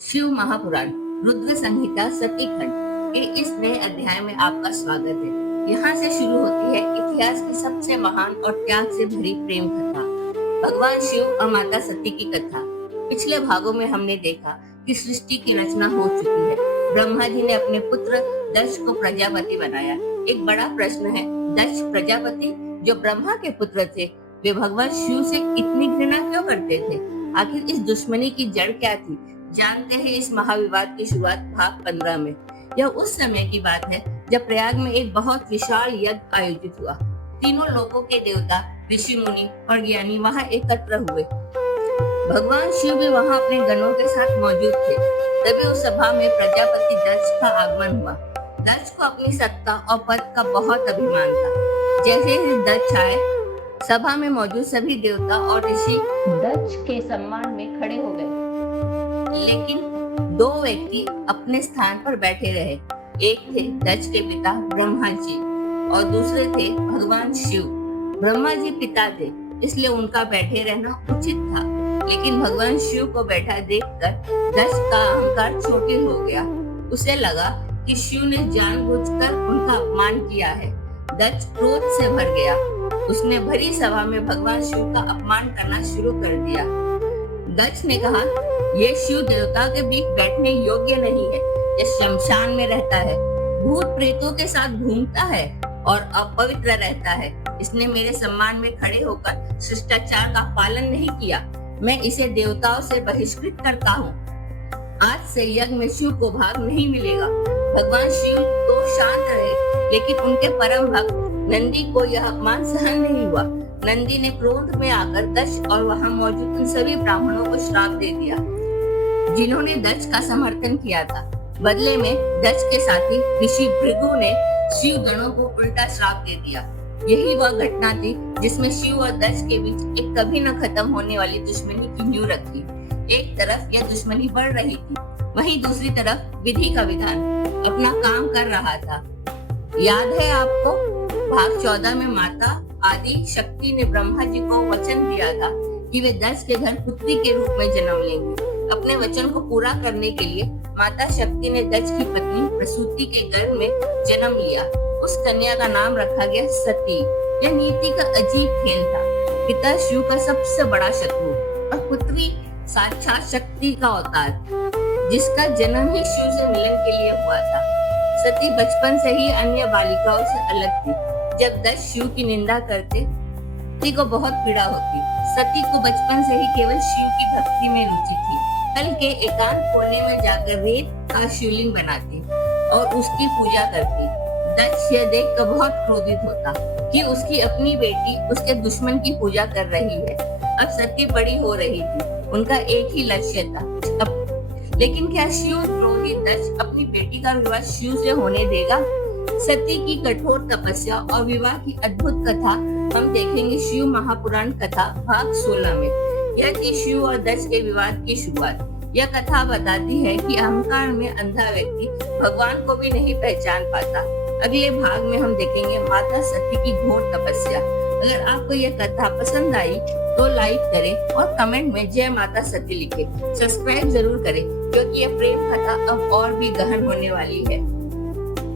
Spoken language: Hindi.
शिव महापुराण रुद्र संहिता सती खंड के इस नए अध्याय में आपका स्वागत है। यहाँ से शुरू होती है इतिहास की सबसे महान और त्याग से भरी प्रेम कथा, भगवान शिव और माता सती की कथा। पिछले भागों में हमने देखा कि सृष्टि की रचना हो चुकी है। ब्रह्मा जी ने अपने पुत्र दक्ष को प्रजापति बनाया। एक बड़ा प्रश्न है, दक्ष प्रजापति जो ब्रह्मा के पुत्र थे, वे भगवान शिव से इतनी घृणा क्यों करते थे? आखिर इस दुश्मनी की जड़ क्या थी? जानते हैं इस महाविवाद की शुरुआत भाग 15 में। यह उस समय की बात है जब प्रयाग में एक बहुत विशाल यज्ञ आयोजित हुआ। तीनों लोकों के देवता, ऋषि मुनि और ज्ञानी वहां एकत्र हुए। भगवान शिव भी वहां अपने गणों के साथ मौजूद थे। तभी उस सभा में प्रजापति दक्ष का आगमन हुआ। दक्ष को अपनी सत्ता और पद का बहुत अभिमान था। जैसे ही दक्ष आए, सभा में मौजूद सभी देवता और ऋषि दक्ष के सम्मान में खड़े हो गए। लेकिन दो व्यक्ति अपने स्थान पर बैठे रहे। एक थे दक्ष के पिता ब्रह्मा जी और दूसरे थे भगवान शिव। ब्रह्मा जी पिता थे, इसलिए उनका बैठे रहना उचित था। लेकिन भगवान शिव को बैठा देखकर दक्ष का अहंकार छोटे हो गया। उसे लगा कि शिव ने जानबूझकर उनका अपमान किया है। दक्ष क्रोध से भर गया। उसने भरी सभा में भगवान शिव का अपमान करना शुरू कर दिया। दक्ष ने कहा, ये शिव देवता के बीच बैठने योग्य नहीं है। ये शमशान में रहता है, भूत प्रेतों के साथ घूमता है और अपवित्र रहता है। इसने मेरे सम्मान में खड़े होकर शिष्टाचार का पालन नहीं किया। मैं इसे देवताओं से बहिष्कृत करता हूँ। आज से यज्ञ में शिव को भाग नहीं मिलेगा। भगवान शिव तो शांत रहे, लेकिन उनके परम भक्त नंदी को यह अपमान सहन नहीं हुआ। नंदी ने क्रोध में आकर दक्ष और वहां मौजूद उन सभी ब्राह्मणों को श्राप दे दिया जिन्होंने दक्ष का समर्थन किया था। बदले में दक्ष के साथी ऋषि भृगु ने शिव गणों को उल्टा श्राप दे दिया। यही वह घटना थी जिसमें शिव और दक्ष के बीच एक कभी न खत्म होने वाली दुश्मनी की नींव रखी। एक तरफ यह दुश्मनी बढ़ रही थी, वहीं दूसरी तरफ विधि का विधान अपना काम कर रहा था। याद है आपको, भाग 14 में माता आदि शक्ति ने ब्रह्मा जी को वचन दिया था कि वे दक्ष के घर पुत्री के रूप में जन्म लेंगे। अपने वचन को पूरा करने के लिए माता शक्ति ने दक्ष की पत्नी प्रसूति के गर्भ में जन्म लिया। उस कन्या का नाम रखा गया सती। यह नीति का अजीब खेल था। पिता शिव का सबसे बड़ा शत्रु और पुत्री साक्षात शक्ति का अवतार, जिसका जन्म ही शिव से मिलन के लिए हुआ था। सती बचपन से ही अन्य बालिकाओं से अलग थी। जब दक्ष शिव की निंदा करते, सती को बहुत पीड़ा होती। सती को बचपन से ही केवल शिव की भक्ति में रुचि थी। कल के एकांत कोने में जाकर रेत का शिवलिंग बनाती और उसकी पूजा करती। दक्ष यह देखकर बहुत क्रोधित होता कि उसकी अपनी बेटी उसके दुश्मन की पूजा कर रही है। अब सती बड़ी हो रही थी, उनका एक ही लक्ष्य था। लेकिन क्या शिव द्रोही दक्ष अपनी बेटी का विवाह शिव से होने देगा? सती की कठोर तपस्या और विवाह की अद्भुत कथा हम देखेंगे शिव महापुराण कथा भाग 16 में। यह थी शिव और दक्ष के विवाद की शुरुआत। यह कथा बताती है कि अहंकार में अंधा व्यक्ति भगवान को भी नहीं पहचान पाता। अगले भाग में हम देखेंगे माता सती की घोर तपस्या। अगर आपको यह कथा पसंद आई तो लाइक करें और कमेंट में जय माता सती लिखें। सब्सक्राइब जरूर करें, क्योंकि यह प्रेम कथा अब और भी गहन होने वाली है।